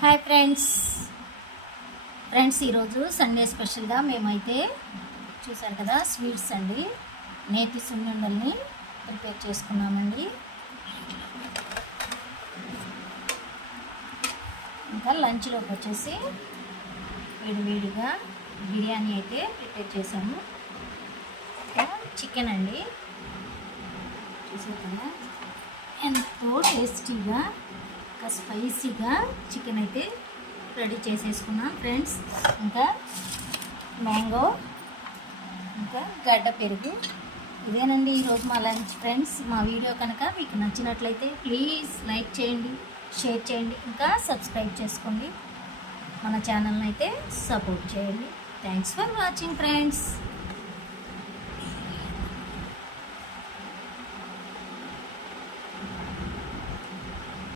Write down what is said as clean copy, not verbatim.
Hi friends ఈరోజు Sunday స్పెషల్గా మేమైతే చూసారు కదా స్వీట్స్ అండి, నేతి సున్నుండల్ని ప్రిపేర్ చేసుకున్నామండి. ఇంకా లంచ్లోకి వచ్చేసి వేడివేడిగా బిర్యానీ అయితే ప్రిపేర్ చేసాము. చికెన్ అండి, చూసారు కదా ఎంతో టేస్టీగా ఇంకా స్పైసీగా చికెన్ అయితే రెడీ చేసేసుకున్నాం ఫ్రెండ్స్. ఇంకా మ్యాంగో, ఇంకా గడ్డ పెరుగు. ఇదేనండి ఈరోజు మా లంచ్ ఫ్రెండ్స్. మా వీడియో కనుక మీకు నచ్చినట్లయితే ప్లీజ్ లైక్ చేయండి, షేర్ చేయండి, ఇంకా సబ్స్క్రైబ్ చేసుకోండి. మన ఛానల్ని అయితే సపోర్ట్ చేయండి. Thanks for watching friends.